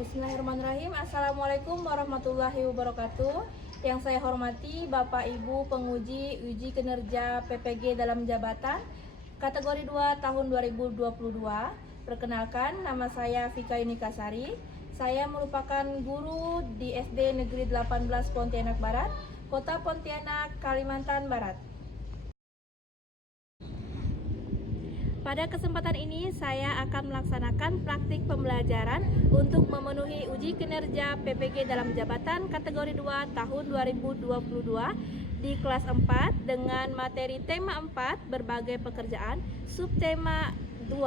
Bismillahirrahmanirrahim. Assalamualaikum warahmatullahi wabarakatuh. Yang saya hormati Bapak Ibu penguji uji kinerja PPG dalam jabatan kategori 2 tahun 2022. Perkenalkan, nama saya Vika Yunikasari. Saya merupakan guru di SD Negeri 18 Pontianak Barat, Kota Pontianak, Kalimantan Barat. Pada kesempatan ini saya akan melaksanakan praktik pembelajaran untuk memenuhi uji kinerja PPG dalam jabatan kategori 2 tahun 2022 di kelas 4 dengan materi tema 4 berbagai pekerjaan, subtema 2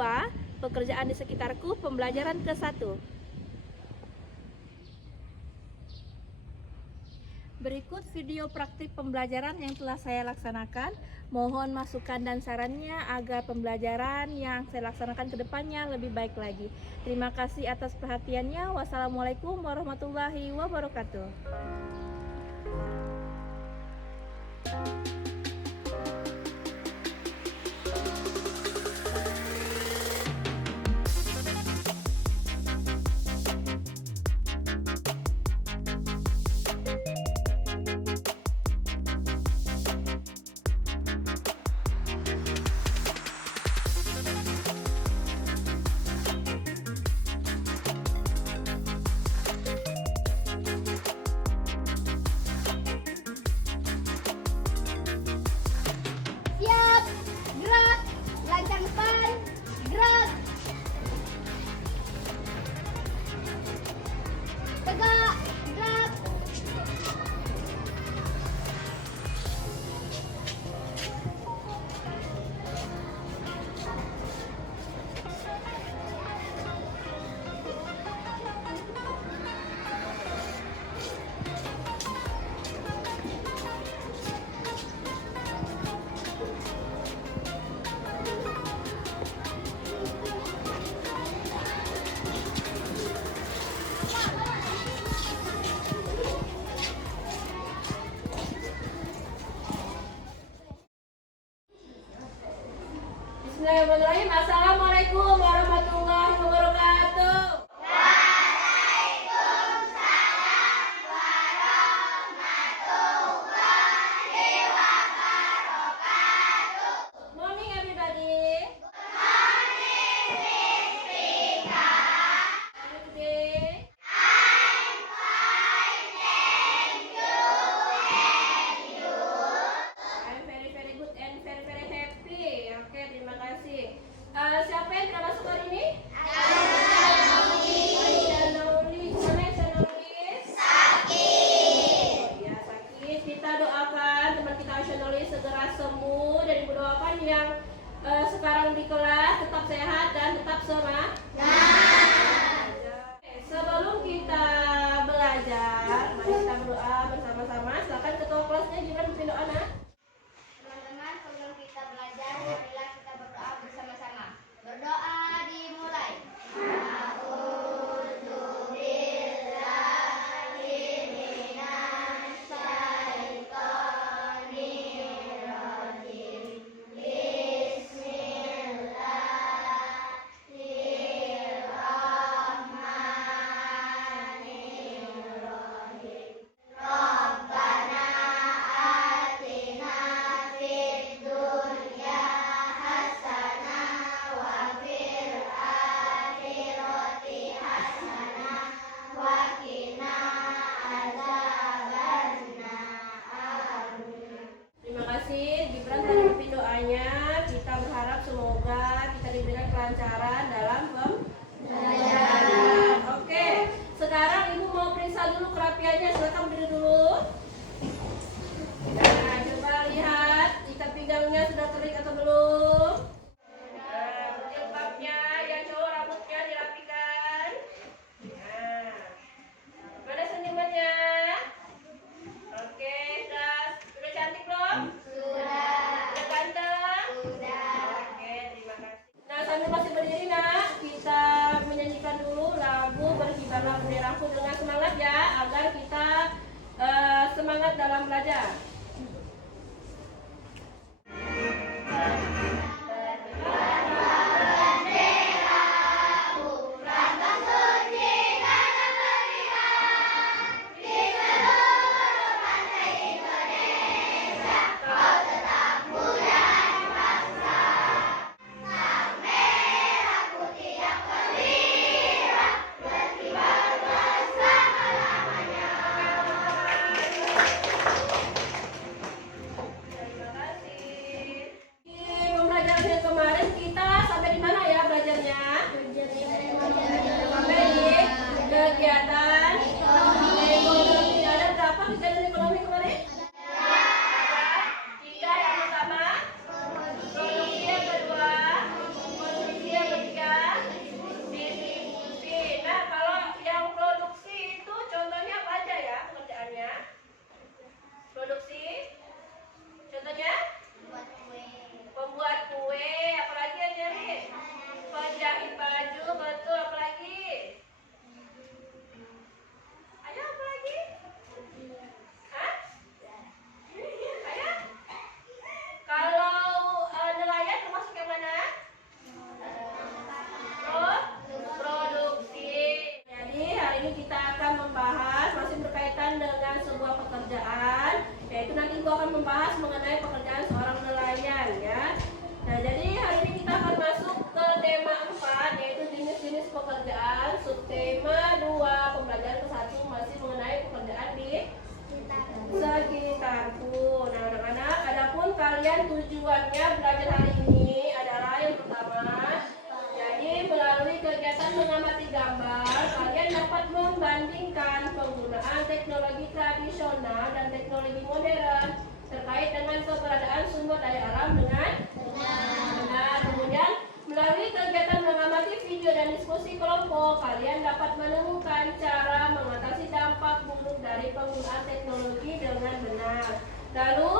pekerjaan di sekitarku, pembelajaran ke-1. Berikut video praktik pembelajaran yang telah saya laksanakan. Mohon masukan dan sarannya agar pembelajaran yang saya laksanakan ke depannya lebih baik lagi. Terima kasih atas perhatiannya. Wassalamualaikum warahmatullahi wabarakatuh. Siap, gerak, lancang depan, gerak. Tegak, gerak. Bismillahirrahmanirrahim. Assalamualaikum warahmatullahi wabarakatuh. Morning everybody. Today I'm very good and very happy. Oke, terima kasih. Siapa yang tidak masuk hari ini? Aisyah Naulis. Mana Aisyah Naulis? Sakit. Oh iya, sakit. Kita doakan teman kita Aisyah Naulis segera sembuh dan ibu doakan yang sekarang di kelas tetap sehat dan tetap semangat. Sebelum kita belajar, mari kita berdoa bersama-sama. Silakan ketua kelasnya Gibran pimpin doa, Nak. Teman-teman, sebelum kita belajar, marilah kita berdoa bersama-sama. Berdoa dimulai. Terima kasih Gibran telah memimpin doanya. Kita berharap semoga kita diberikan kelancaran dalam pembelajaran. Oke, sekarang ibu mau periksa dulu kerapiannya. Silakan berdiri dulu. Nah, coba lihat ikat pinggangnya sudah kering atau belum. Nah, jilbabnya yang cowok rambutnya dirapikan. Nah, mana senyumannya? Oke, sudah cantik belum? Sudah ganteng? Oke, terima kasih. Nah, sambil masih berdiri, Nak, kita menyanyikan dulu lagu Berkibarlah Benderaku dengan semangat ya, agar kita semangat dalam belajar. Benderaku, lambang suci tanah Ibu akan membahas mengenai pekerjaan seorang nelayan ya. Nah, jadi hari ini kita akan masuk ke tema 4 yaitu jenis-jenis pekerjaan. Subtema 2 pembelajaran ke-1 masih mengenai pekerjaan di sekitarku. Nah, anak-anak, adapun kalian tujuannya belajar hari ini adalah yang pertama, jadi melalui kegiatan mengamati gambar, kalian dapat membandingkan penggunaan teknologi tradisional dan teknologi modern terkait dengan keberadaan sumber daya alam dengan benar. Kemudian melalui kegiatan mengamati video dan diskusi kelompok, kalian dapat menemukan cara mengatasi dampak buruk dari penggunaan teknologi dengan benar. Lalu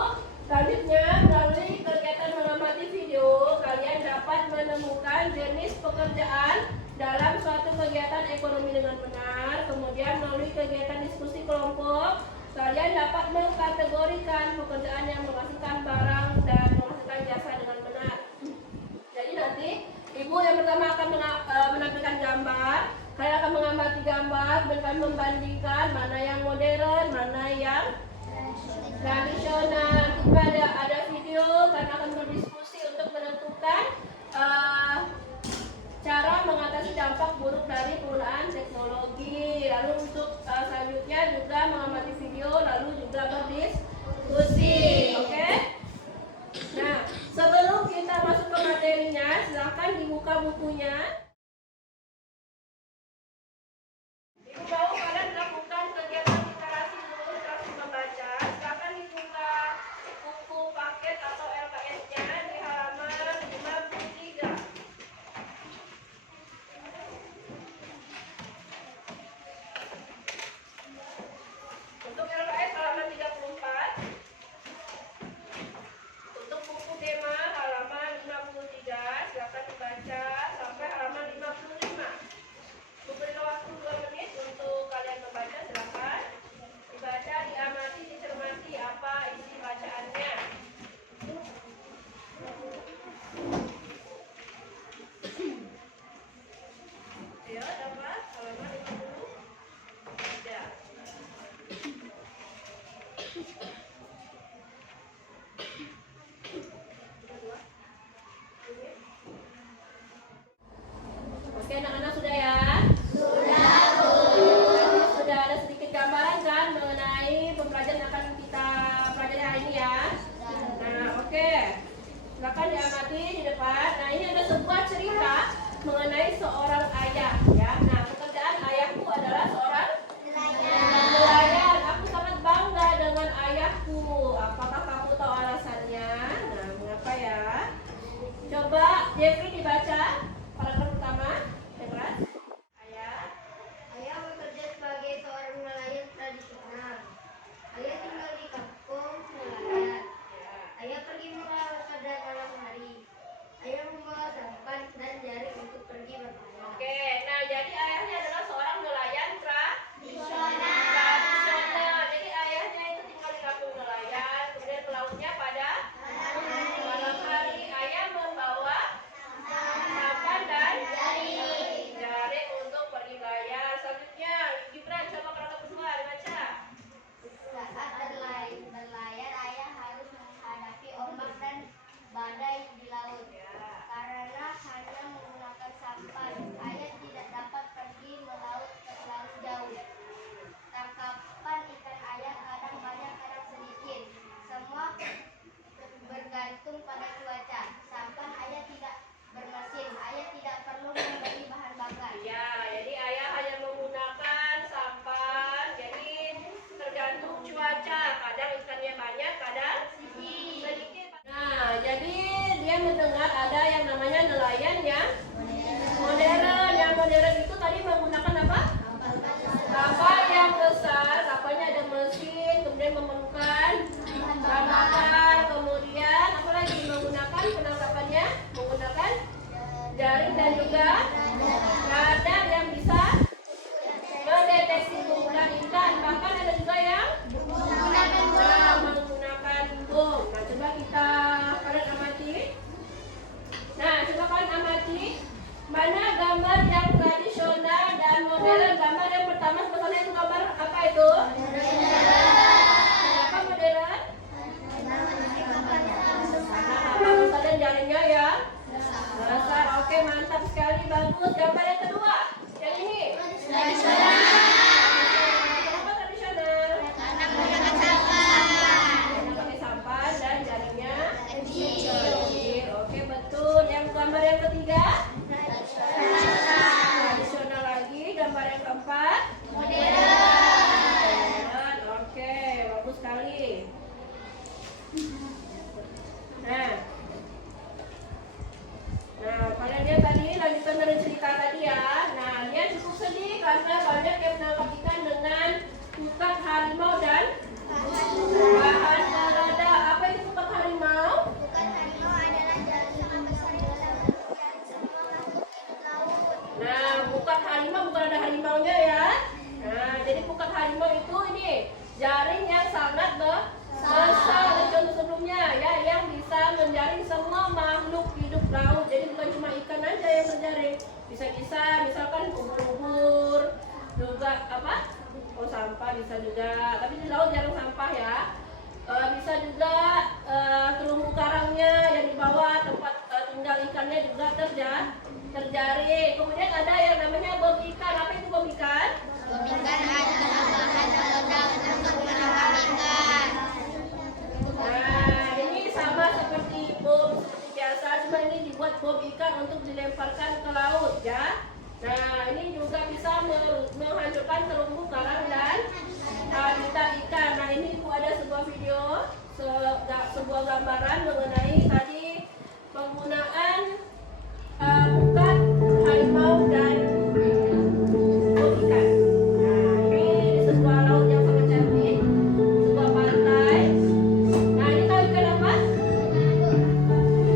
selanjutnya melalui kegiatan mengamati video, kalian dapat menemukan jenis pekerjaan dalam suatu kegiatan ekonomi dengan benar. Kemudian melalui kegiatan diskusi kelompok, kalian dapat mengkategorikan pekerjaan yang menghasilkan barang dan menghasilkan jasa dengan benar. Jadi nanti Ibu yang pertama akan menampilkan gambar. Kalian akan mengamati gambar dan membandingkan mana yang modern, mana yang tradisional. Juga ada video, kalian akan berdiskusi untuk menentukan cara mengatasi dampak buruk dari penggunaan teknologi. Lalu untuk selanjutnya juga mengamati video, lalu juga berdiskusi. Oke? Nah, sebelum kita masuk ke materinya, silakan dibuka bukunya. Ibu mau kalian melakukan kegiatan literasi dulu, literasi membaca. Silakan dibuka buku paket atau LKS-nya di halaman 53. Kenapa tradisional? Karena menggunakan sampah. Karena pakai sampan dan jaringnya kecil. Oke, betul. Yang gambar yang ketiga? Tradisional lagi. Gambar yang keempat? Modern. Oke, bagus sekali. Kalian lihat tadi lanjutan dari cerita tadi ya. Nah, dia cukup sedih karena banyak yang menangkap ikan dengan pukat harimau dan bahan peledak. Apa itu pukat harimau? Bukan harimau adalah jaring sangat besar yang dapat menjaring semua makhluk hidup laut. Nah, pukat harimau bukan ada harimaunya ya. Nah, jadi pukat harimau itu ini jaring yang sangat besar. Ada contoh sebelumnya ya, yang bisa menjaring semua makhluk hidup laut. Jadi bukan cuma ikan aja yang terjaring. Bisa-bisa misalkan ubur-ubur, juga apa? Oh, sampah bisa juga. Tapi di laut jarang sampah ya. Bisa juga terumbu karangnya yang di bawah tempat tinggal ikannya juga terjaring. Kemudian ada yang namanya bom ikan. Apa itu bom ikan? Bom ikan adalah bahan peledak untuk menangkap ikan. Nah, ini sama seperti bom seperti biasa, cuma ini dibuat bom ikan untuk dilemparkan ke laut ya. Nah, ini juga bisa menghancurkan terumbu karang dan habitat ikan. Nah, ini Ibu ada sebuah video, sebuah gambaran mengenai tadi penggunaan pukat harimau dan bom ikan. Nah, ini di sebuah laut yang sangat cantik, sebuah pantai. Nah, ini tahu ikan apa?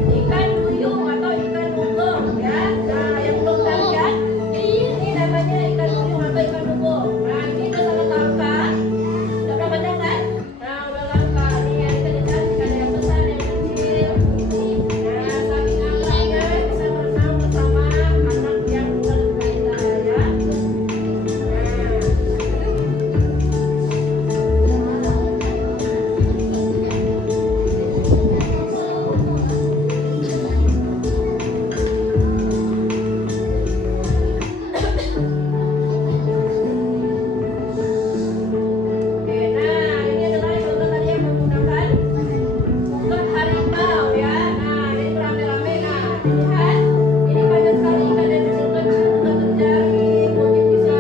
Ikan duyung atau ikan dugong ya. Nah, yang belum tahu ya, ini namanya ikan duyung atau ikan dugong. Nah, ini udah sangat langka. Udah berapa banyak kan? Nah, udah langka. Nih, ada ikan cantik, ada yang besar, ada yang kecil. Nah, saking akrabnya bisa berenang bersama anak yang tinggal di pantai ya. Oke, nah ini adalah contoh tadi yang menggunakan pukat harimau ya. Nah, ini rame-rame. Nah, dilihat ini banyak sekali ikan yang kecil-kecil juga terjaring. Mungkin bisa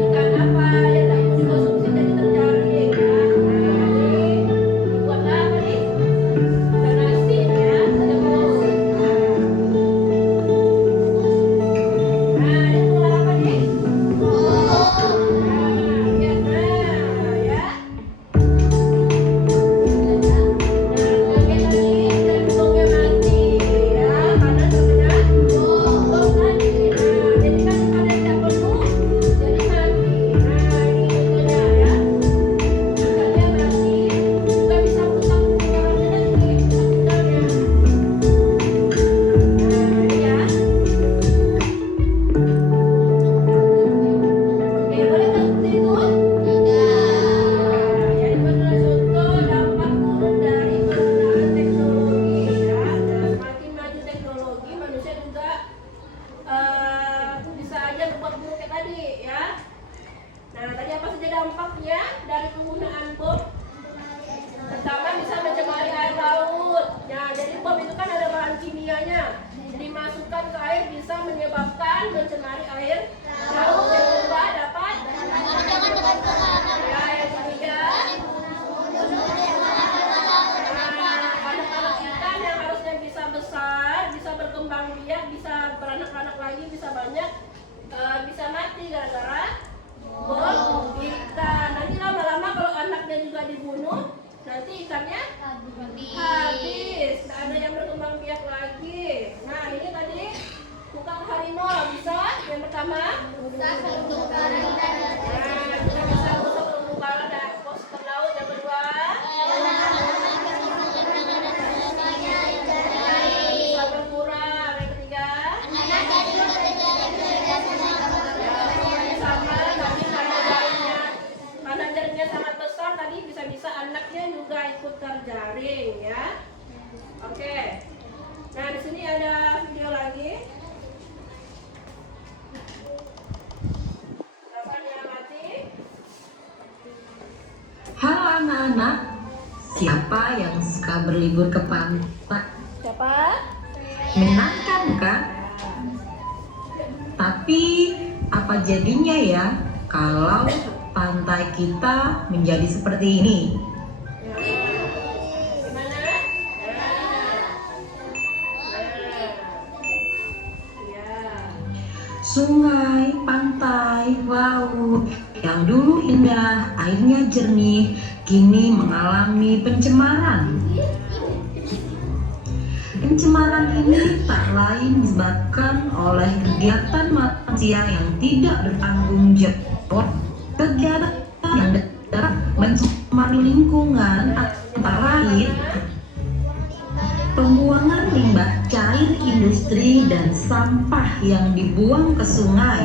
ikan apa yang tak dikonsumsi jadi terjaring ya. Nah, ini dibuatlah apa nih? Ikan asin ya, rebus. Nah, ini buat apa nih? Nah, lihat nah ya. Nah, bagian tadi ikan dugongnya mati ya, karena terkena bom tadi. Nah, jadi kan ikan yang tidak penuh jadi mati. Nah, ini contohnya ya. Ikannya mati, juga bisa rusak karangnya tadi, tempat tinggalnya. Nah, ini ya. Oke, boleh nggak seperti itu? Nah, ya itu adalah contoh dampak buruk dari penggunaan teknologi ya. Nah, semakin maju teknologi, manusia juga bisa aja berbuat buruk kayak tadi ya. Nah, tadi apa saja dampaknya dari penggunaan bom? Pertama, bisa mencemari air laut. Nah, jadi bom itu kan ada bahan kimianya. Dimasukkan ke air bisa menyebabkan mencemari air laut. Yang kedua dapat ya, yang ketiga anak-anak ikan yang harusnya bisa besar, bisa berkembang biak, bisa beranak-anak lagi, bisa banyak, bisa mati gara-gara bom ikan. Nanti lama-lama kalau anaknya juga dibunuh, nanti ikannya habis, tidak ada yang berkembang biak lagi. Nah, ini tadi pukat harimau bisa yang pertama. Nah, kita bisa rusak terumbu karang dan ekosistem laut. Yang kedua, bisa berkurang. Yang ketiga, ya, sama tadi karena jaringnya sangat besar tadi bisa-bisa anaknya juga ikut terjaring ya. Oke. Nah, di sini ada video lagi. Nak, siapa yang suka berlibur ke pantai? Siapa? Menyenangkan kan? Tapi apa jadinya ya kalau pantai kita menjadi seperti ini? Gimana? Sungai, pantai, laut yang dulu indah, airnya jernih, kini mengalami pencemaran. Pencemaran ini tak lain disebabkan oleh kegiatan manusia yang tidak bertanggung jawab, kegiatan yang dapat mencemari lingkungan antara lain pembuangan limbah cair industri dan sampah yang dibuang ke sungai.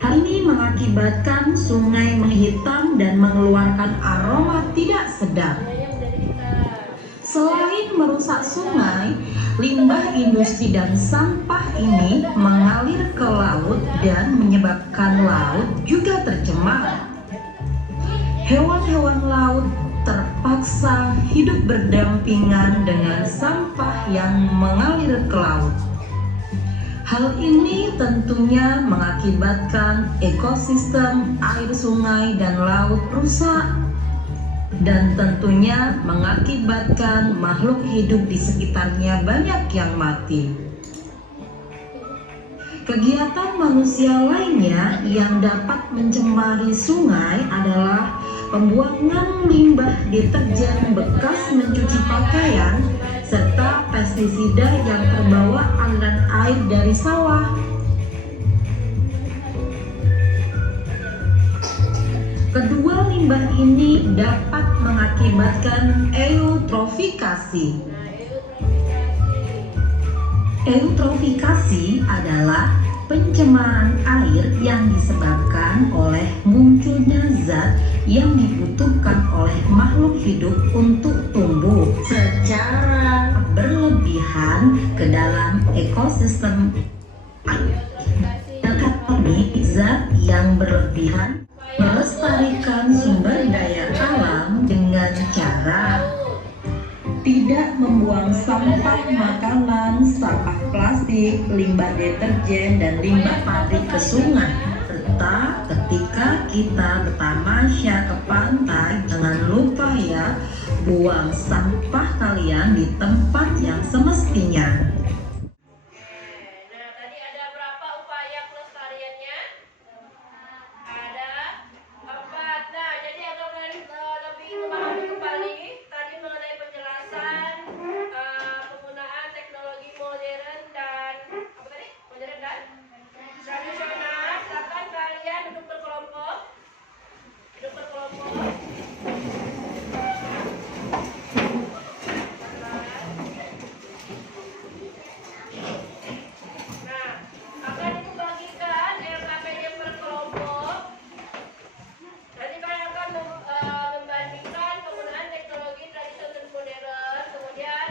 Hal ini mengakibatkan sungai menghitam dan mengeluarkan aroma tidak sedap. Selain merusak sungai, limbah industri dan sampah ini mengalir ke laut dan menyebabkan laut juga tercemar. Hewan-hewan laut terpaksa hidup berdampingan dengan sampah yang mengalir ke laut. Hal ini tentunya mengakibatkan ekosistem air sungai dan laut rusak dan tentunya mengakibatkan makhluk hidup di sekitarnya banyak yang mati. Kegiatan manusia lainnya yang dapat mencemari sungai adalah pembuangan limbah deterjen bekas mencuci pakaian serta pestisida yang terbawa aliran air dari sawah. Kedua limbah ini dapat mengakibatkan eutrofikasi. Eutrofikasi adalah pencemaran air yang disebabkan oleh munculnya zat yang dibutuhkan oleh makhluk hidup untuk tumbuh secara berlebihan ke dalam ekosistem. Ini zat yang berlebihan melestarikan sumber daya alam dengan cara tidak membuang sampah makanan, sampah plastik, limbah deterjen, dan limbah pabrik ke sungai. Serta ketika kita bertamasya ke pantai, jangan lupa ya, buang sampah kalian di tempat yang semestinya. Nah, tadi ada berapa upaya pelestariannya? Ada 4. Nah, jadi agar lebih memahami kembali tadi mengenai penjelasan penggunaan teknologi modern dan apa tadi? Modern dan tradisional. Silakan kalian duduk berkelompok. Duduk berkelompok. Nah, akan dibagikan LKPD per kelompok. Nanti kalian akan membandingkan penggunaan teknologi tradisional dan modern, kemudian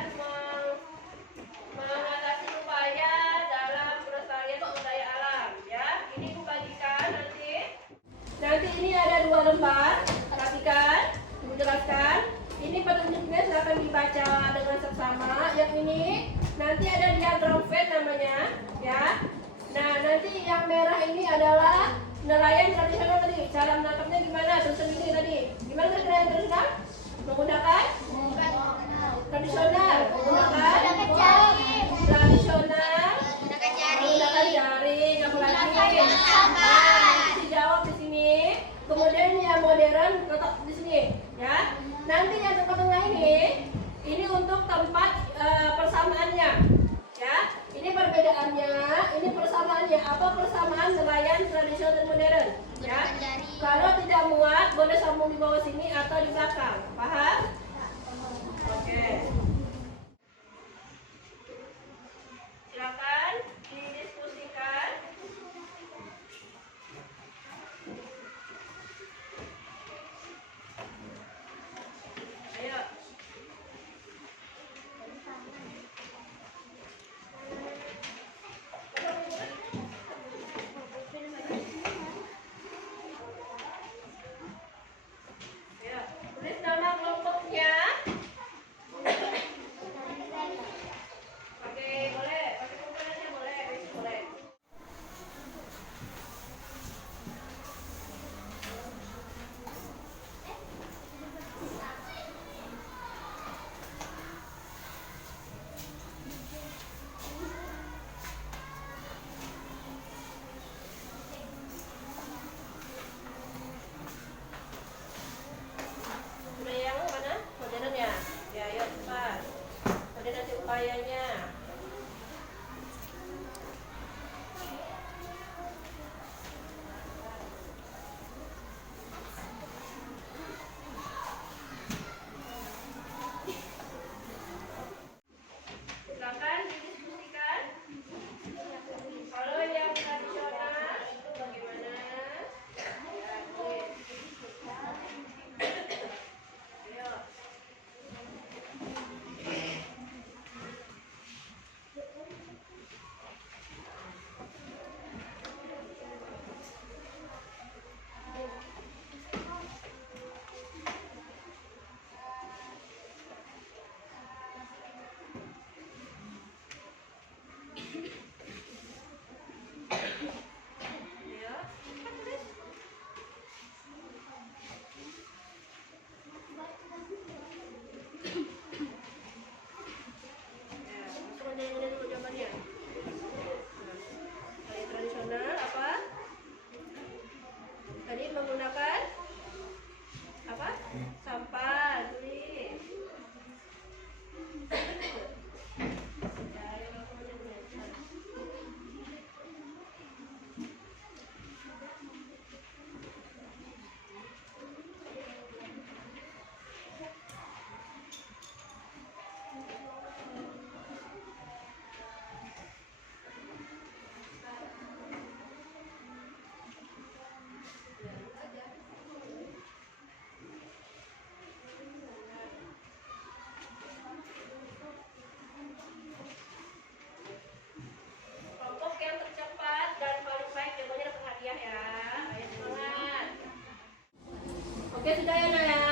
mengatasi upaya dalam pelestarian sumber daya alam. Ya, ini dibagikan nanti. Nanti ini ada 2 lembar. Perhatikan, Ibu jelaskan. Ini petunjuknya silakan dibaca dengan seksama. Yang ini nanti ada diagram Venn namanya, ya. Nah, nanti yang merah ini adalah nelayan tradisional tadi. Cara menangkapnya gimana? Tulisan ini tadi. Gimana nelayan tradisional? Menggunakan tradisional, menggunakan tradisional, menggunakan jaring, apa lagi? Dijawab di sini. Kemudian yang modern letak di sini, ya. Nanti yang tengah-tengah ini untuk tempat persamaannya, ya. Ini perbedaannya, ini persamaannya. Apa persamaan nelayan tradisional dan modern? Ya. Kalau tidak muat, boleh sambung di bawah sini atau di belakang. Paham? Oke. Silakan didiskusikan. Ayo. pertanyaannya. Silakan didiskusikan. Kalau yang tradisional itu bagaimana? Ya, oke. Ayo. Ayo. Ya, langsung aja yang dulu jawabannya. Kayak tradisional apa? Tadi menggunakan apa? Sampan, tulis. Ya, ayo langsung aja tulis. Kelompok yang tercepat dan paling baik jawabannya dapat hadiah ya. Ayo semangat. Oke, sudah ya Naya?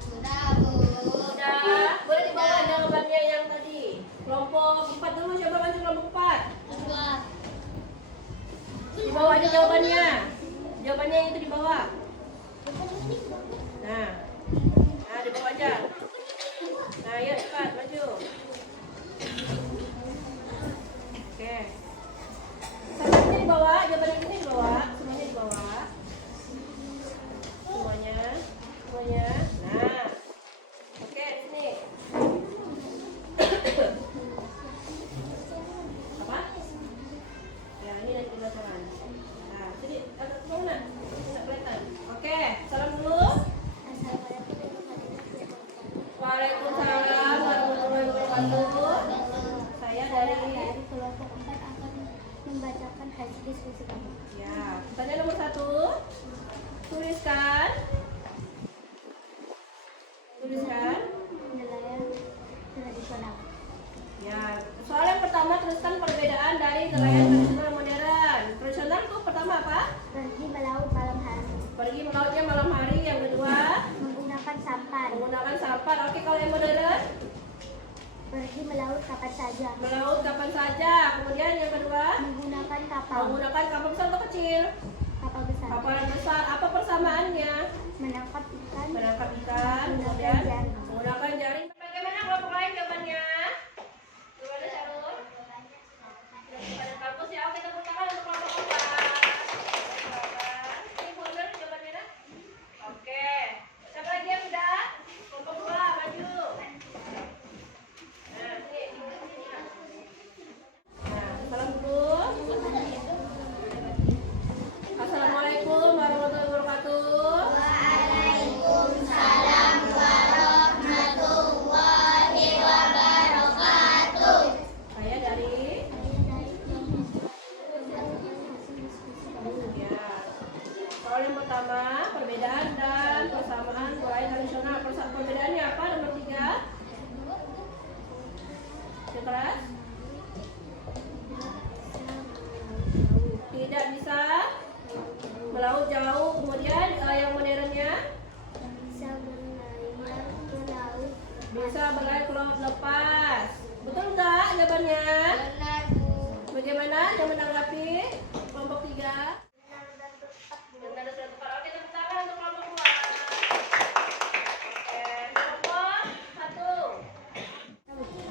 Sudah, Bu. Sudah. Boleh dibawa jawabannya yang tadi. Kelompok 4 dulu, coba maju kelompok 4. Dua. Dibawa aja jawabannya. Jawabannya yang itu dibawa. Nah. Nah, dibawa aja. Nah, ayo cepat maju. Oke. Semuanya dibawa, jawaban ini dibawa, semuanya dibawa. Semuanya, semuanya. Nah. Oke, di sini. Apa? Ya, ini dari belakang. Nah, sini agak ke mana? Tidak kelihatan. Oke, salam dulu. Waalaikumsalam warahmatullahi wabarakatuh. Saya dari kelompok 4 akan membacakan hasil diskusi kami. ya, pertanyaan nomor 1. Tuliskan. Tuliskan. Nelayan tradisional. Ya, soal yang pertama tuliskan perbedaan dari nelayan tradisional dan modern. Tradisional itu pertama apa? Pergi melaut malam hari. Pergi melautnya malam hari. Yang kedua, Menggunakan sampan. menggunakan sampan. Oke, kalau yang modern, Pergi melaut kapan saja. melaut kapan saja. Kemudian yang kedua, Menggunakan kapal. menggunakan kapal besar atau kecil? Kapal besar. Kapal besar. Apa persamaannya? Menangkap ikan. Menangkap ikan. Kemudian menggunakan jaring. Bagaimana kelompok lain jawabannya? Gimana Syarul? Pada kampus ya. Oke, tepuk tangan untuk kelompok 4. Ini benar jawabannya nak? Oke. Siapa lagi yang udah? Kelompok 2 maju. Nah, sini. Nah, salam dulu. Assalamualaikum warahmatullahi wabarakatuh. Waalaikumsalam warahmatullahi wabarakatuh. Saya dari ya. Soal yang pertama, perbedaan dan persamaan nelayan tradisional. Perbedaannya apa? Nomor 3. Yang keras? Tidak bisa melaut jauh. Kemudian yang modernnya Bisa berlayar ke laut. bisa berlayar ke laut lepas. Betul nggak jawabannya? Benar, Bu. Bagaimana yang menanggapi kelompok 3? Benar dan tepat. Oke, tepuk tangan untuk kelompok 2. Oke, kelompok 1.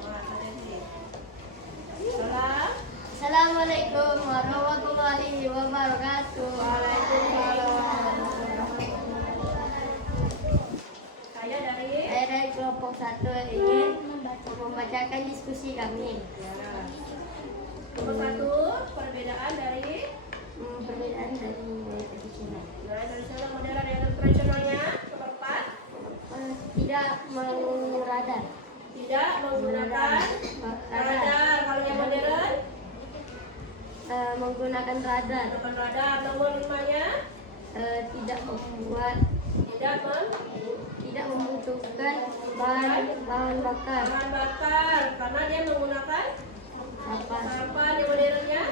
Wah, ada sini. Salam. Assalamualaikum warahmatullahi wabarakatuh. Waalaikumsalam. Saya dari Saya dari kelompok 1 ingin membacakan membacakan diskusi kami. Ya. Nomor 1, perbedaan dari Perbedaan dari tradisional. nah, tradisional modern dan tradisionalnya. Nomor 4, Tidak menggunakan radar. tidak menggunakan radar. Kalau yang modern Menggunakan radar. menggunakan radar. Nomor 5-nya Tidak membuat, tidak membutuhkan bahan bakar. bahan bakar karena dia menggunakan Apa? apa yang modernnya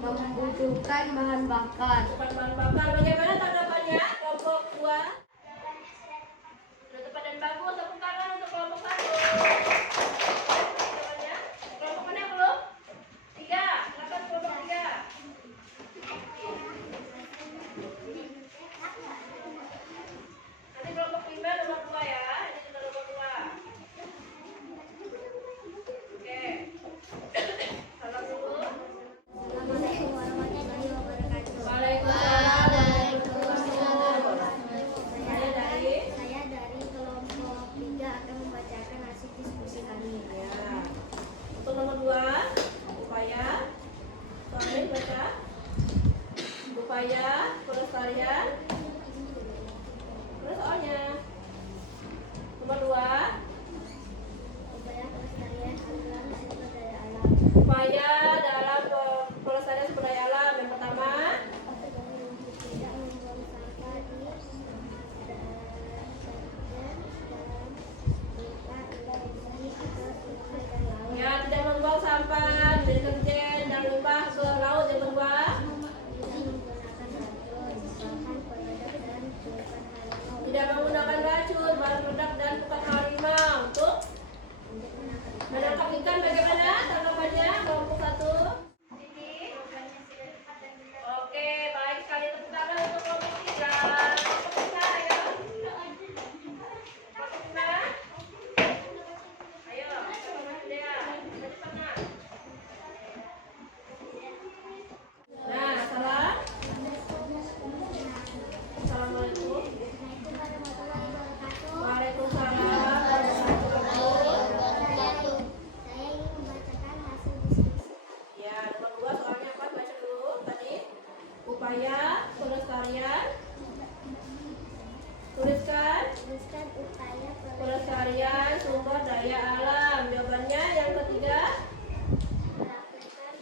Membutuhkan bahan bakar. bukan bahan bakar. Bagaimana tanggapannya kelompok 2? Sudah tepat dan bagus. Tepuk tangan untuk kelompok 1. Tanggapannya kelompok mana belum? 3. Silakan kelompok 3. Nanti kelompok 5 nomor 2 ya. Ini sudah nomor 2. Oke. Salam dulu. Assalamualaikum warahmatullahi wabarakatuh. Waalaikumsalam warahmatullahi wabarakatuh. Saya dari Saya dari kelompok 3 akan membacakan hasil diskusi kami. ya. Untuk nomor 2, upaya soalnya baca upaya pelestarian. Terus soalnya nomor 2, Upaya pelestarian alam dan sumber daya alam. upaya dalam pelestarian sumber daya alam. Yang pertama, Tidak membuang sampah di ya tidak membuang sampah dari deterjen dan limbah ke laut. Yang kedua, tidak menggunakan racun, bahan peledak dan bukan harimau untuk menangkap ikan. Bagaimana tanggapannya kelompok 1? Oke, baik sekali. Tepuk tangan untuk kelompok 3. Kelompok 5, ayo. Kelompok 5. Ayo, Dea. Cepat. Nah, salam. Assalamualaikum. Waalaikumsalam warahmatullahi wabarakatuh. Saya ingin membacakan hasil diskusi. Ya, nomor 2 soalnya apa? Baca dulu tadi. Upaya pelestarian. Tuliskan Tuliskan upaya pelestarian sumber daya alam. Jawabannya yang ketiga. melakukan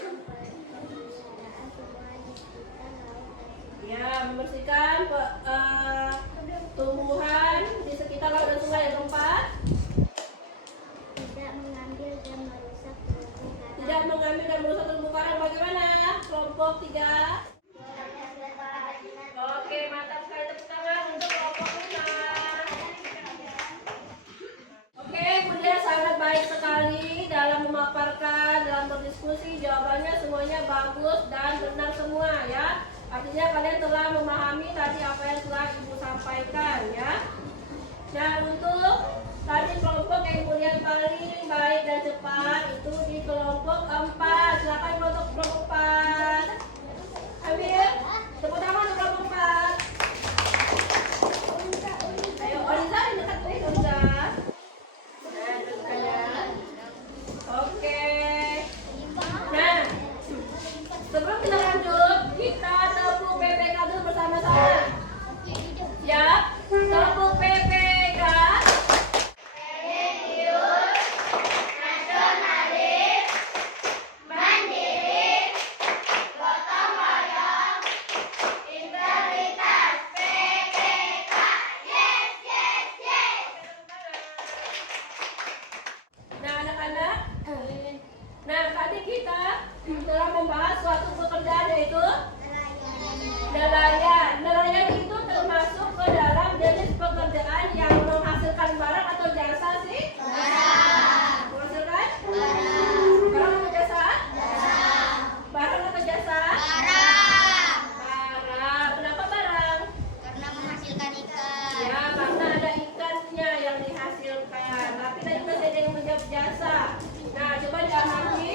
pembersihan pemeliharaan tumbuhan di sekitar laut dan sungai. Ya, membersihkan tumbuhan di sekitar laut dan sungai. Yang keempat, Tidak mengambil dan merusak terumbu karang. tidak mengambil dan merusak terumbu karang. Bagaimana kelompok 3? Oke, mantap sekali. Tepuk tangan untuk kelompok 5. Oke, Bunda sangat baik sekali dalam memaparkan, dalam berdiskusi. Jawabannya semuanya bagus dan benar semua ya. Artinya kalian telah memahami tadi apa yang telah Ibu sampaikan ya. Nah, untuk tadi kelompok yang kemudian paling baik dan cepat itu di kelompok 4. Silakan untuk kelompok 4. Ambil tepuk tangan untuk kelompok 4. Ayo, Oliza di dekat nih, Oliza. Nah, duduknya. Oke. Nah, sebelum kita lanjut, kita tepuk PPK dulu bersama-sama. Siap? Tepuk PPK. Nah, anak-anak. Nah, tadi kita telah membahas suatu pekerjaan yaitu nelayan. Nelayan itu termasuk ke dalam jenis pekerjaan yang menghasilkan barang atau jasa sih? Menghasilkan? Barang atau jasa? Barang atau jasa? Barang. Kenapa barang? Karena menghasilkan ikan. Ya, karena ada ikannya yang dihasilkan. Tapi tadi juga saya ingin menjawab jasa. Nah, coba diamati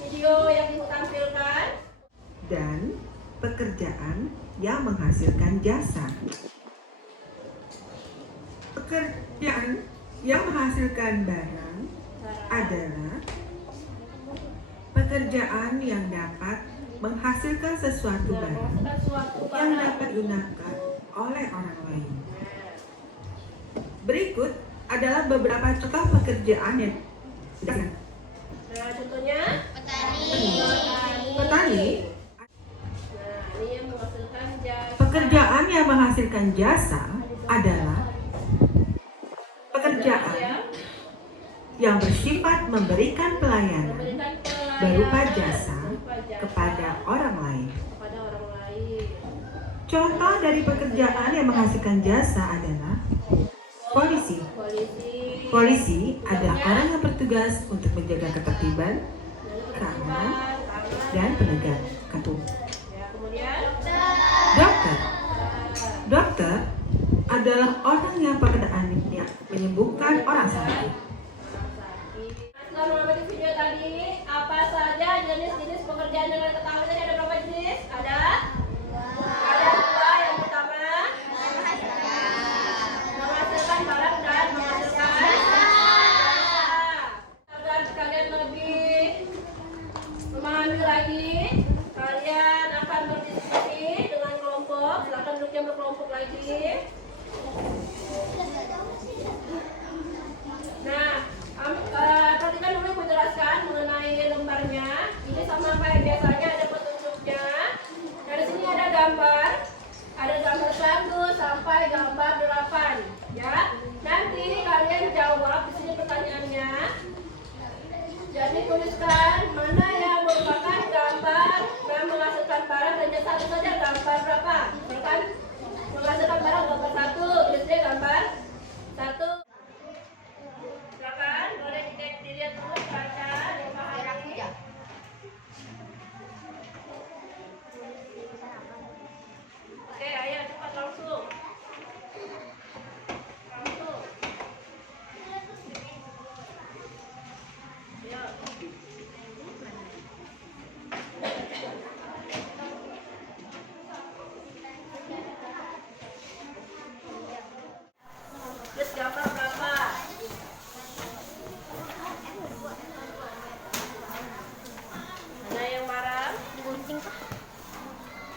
video yang Ibu tampilkan. Dan pekerjaan yang menghasilkan jasa. Pekerjaan yang menghasilkan barang adalah pekerjaan yang dapat menghasilkan sesuatu barang yang dapat digunakan oleh orang lain. Berikut adalah beberapa contoh pekerjaan yang Nah, contohnya petani. nah, ini yang menghasilkan jasa. Pekerjaan yang menghasilkan jasa adalah pekerjaan yang bersifat memberikan pelayanan Memberikan berupa jasa berupa jasa kepada orang lain. kepada orang lain. Contoh dari pekerjaan yang menghasilkan jasa adalah polisi. Polisi adalah orang yang bertugas untuk menjaga ketertiban, keamanan, dan penegakan hukum. Ya, kemudian Dokter. Dokter adalah orang yang pekerjaannya menyembuhkan orang sakit. setelah mengamati video tadi, apa saja jenis-jenis pekerjaan yang kalian ketahui tadi? Ada berapa jenis? Ada dua. Yang pertama menghasilkan barang dan menghasilkan jasa. Agar kalian lebih memahami lagi, kalian akan berdiskusi dengan kelompok. Silakan duduknya berkelompok lagi. Nah, perhatikan dulu Ibu jelaskan mengenai lembarnya. Ini sama kayak biasanya ada petunjuknya. Nah, di sini ada gambar 1 sampai gambar 8, ya. Nanti kalian jawab di sini pertanyaannya. Jadi tuliskan mana yang merupakan gambar yang menghasilkan barang dan jasa. Satu saja gambar berapa? Misalkan menghasilkan barang gambar 1, tulisnya gambar 1. Silakan, boleh dilihat dulu, dibaca, dipahami. Oke, ayo cepat langsung. Langsung. Ayo. Terus gambar berapa? Mana yang barang?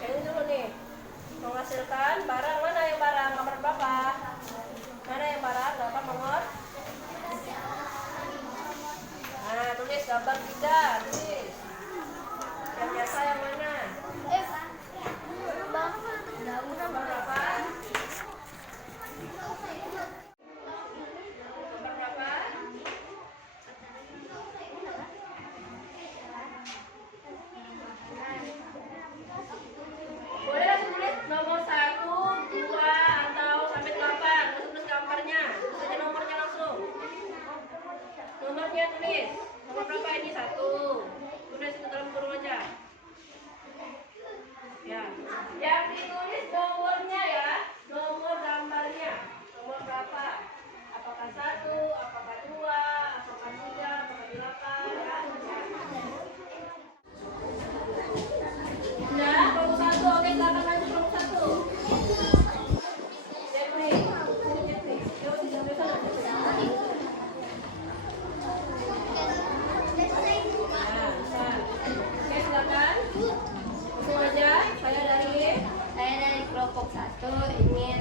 Yang ini dulu nih. Menghasilkan barang, mana yang barang? Nomor berapa? Mana yang barang? Gambar nomor? Nah, tulis gambar 3, tulis. Yang biasa yang mana? Gambar berapa? Gambar berapa? Boleh langsung tulis nomor 1, 2, atau sampai 8. Langsung tulis gambarnya. Tulis aja nomornya langsung. Nomornya tulis. Nomor berapa ini? 1. Tulis itu dalam kurung aja. Ya. Yang ditulis nomornya ya. Nomor gambarnya. Nomor berapa? Apakah 1, apakah 2, apakah 3, apakah 8, ya. Sudah, kelompok 1. Oke, silakan lanjut kelompok 1. Jeffrey. Sini Jeffrey. Yuk, di sebelah sana. Nah, bisa. Oke, silakan. Langsung aja. Saya dari kelompok 1 ingin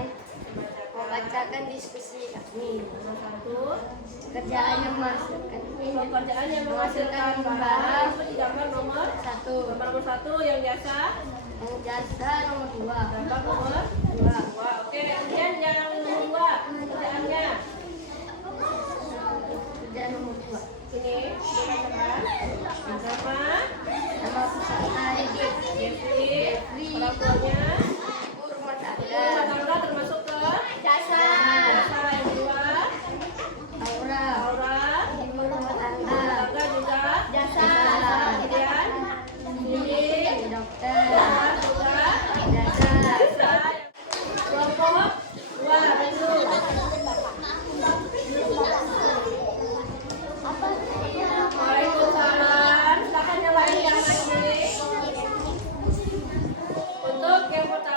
membacakan diskusi kami. Nomor 1. Kerjaan yang menghasilkan Pekerjaan yang menghasilkan barang seperti gambar nomor 1, gambar nomor 1 yang biasa, yang jasa nomor 2. gambar nomor 2. Oke, kemudian yang nomor 2 pekerjaannya Kerjaan nomor 2. sini dibacakan. Pertama, Nama peserta Jeffrey, orang tuanya, ibu rumah rumah tangga. tangga termasuk ke Jasa. jasa. Yang kedua, Aura Laura, ibu rumah rumah tangga. tangga juga Jasa. kemudian Lili, Dokter. dan juga Jasa. jasa. Kelompok 2, betul. Waalaikumsalam. Silakan yang lain yang lagi. Untuk yang pertama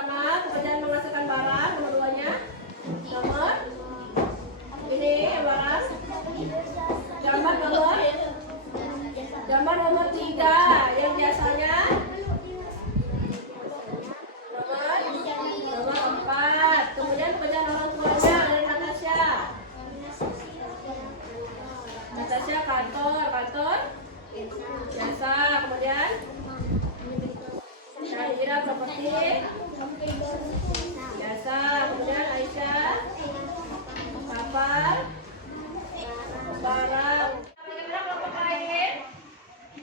kantor jasa, kemudian Syahira properti jasa, kemudian Aisyah kapal barang. Bagaimana kelompok lain?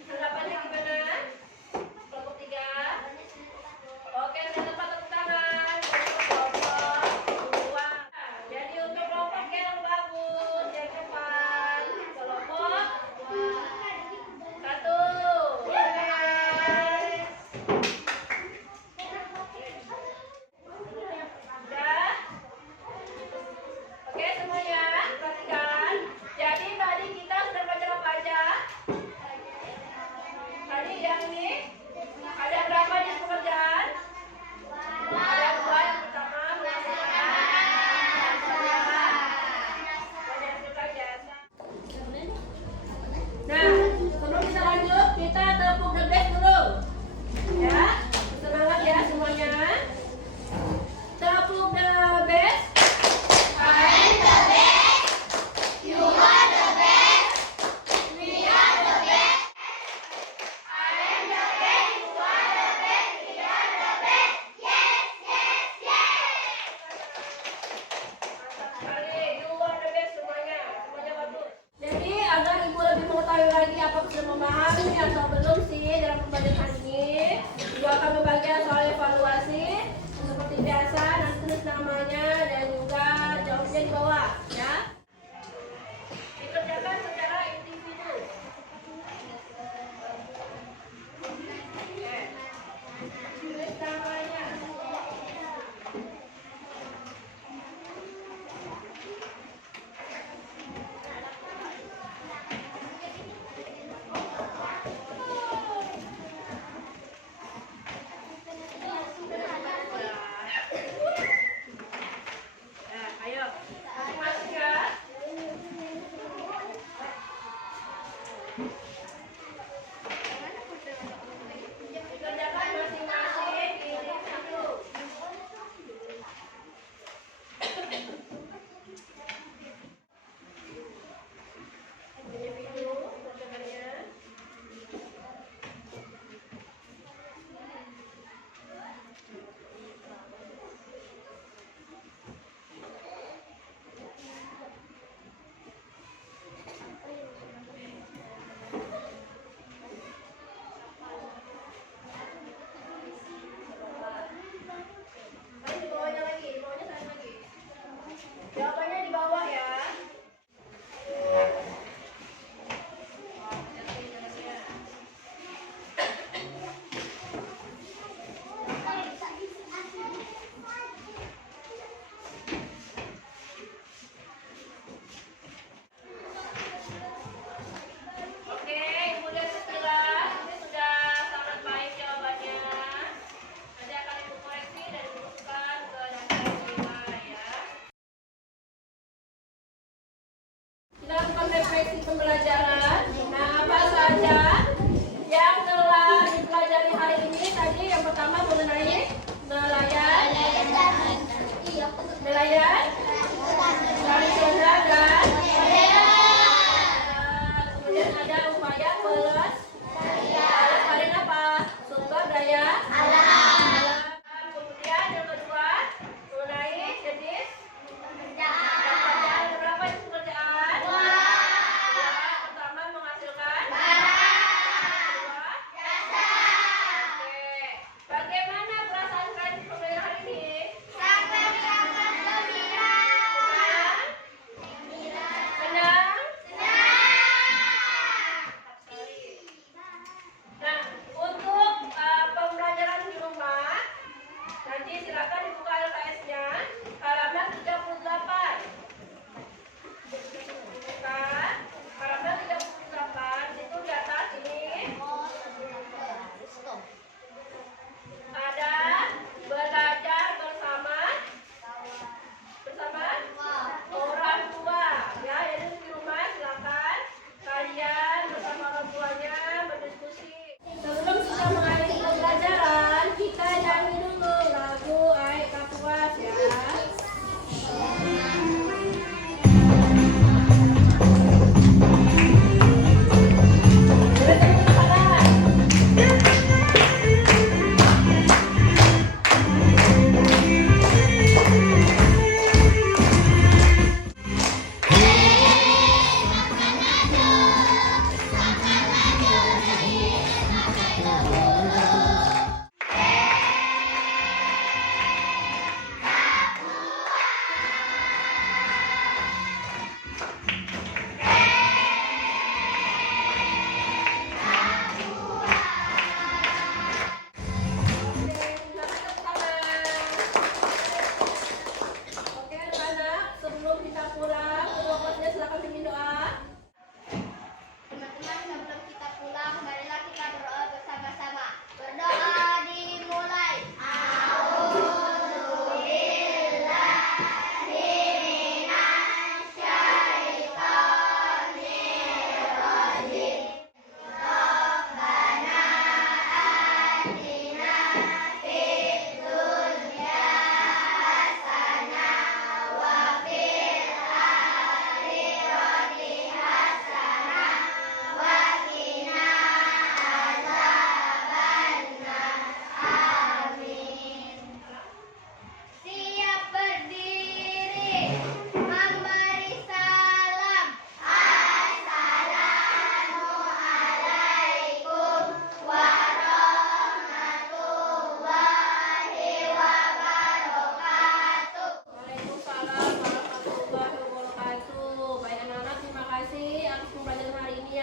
Tanggapannya gimana? Kelompok 3. Oke, jangan lupa tepuk tangan. Kelompok 2. Jadi untuk kelompok yang bagus, yang depan. Kelompok 1. Udah? Oke semuanya, perhatikan. Jadi tadi kita sudah belajar apa aja? Tadi yang ini ada berapa jenis pekerjaan? Ada 2. Yang pertama menghasilkan jasa. Nah, sebelum kita lanjut, kita tepuk the best dulu. Ya, semangat ya semuanya. Tepuk the best. Jadi agar ibu lebih mengetahui lagi apakah sudah memahami atau belum sih dalam pembelajaran hari ini, ibu akan membagikan soal evaluasi seperti biasa, nanti tulis namanya dan juga jawabnya di bawah ya. Dikerjakan secara individu. Tulis namanya. Ayo, masing-masing ya. Dikerjakan masing-masing individu. Individu, kerjakannya. Ayo di bawahnya lagi, di bawahnya saya lagi. Jawabannya di bawah ya. Oke, ibu lihat sekilas, ini sudah sangat baik jawabannya. Nanti akan ibu koreksi dan dimasukkan ke daftar terima ya. Kita lakukan refleksi pembelajaran. Nah, apa saja yang telah dipelajari hari ini? Tadi yang pertama mengenai nelayan, tradisional dan kemudian ada upaya pelestarian apa? Sumber daya alam. Kemudian yang kedua mengenai jenis pekerjaan. Berapa jenis pekerjaan? Pertama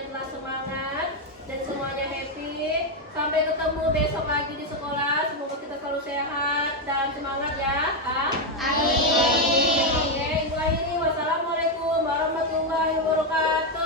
tetap semangat dan semuanya happy. Sampai ketemu besok lagi di sekolah. Semoga kita selalu sehat dan semangat ya. Amin. Oke, Ibu akhiri. Wassalamualaikum warahmatullahi wabarakatuh.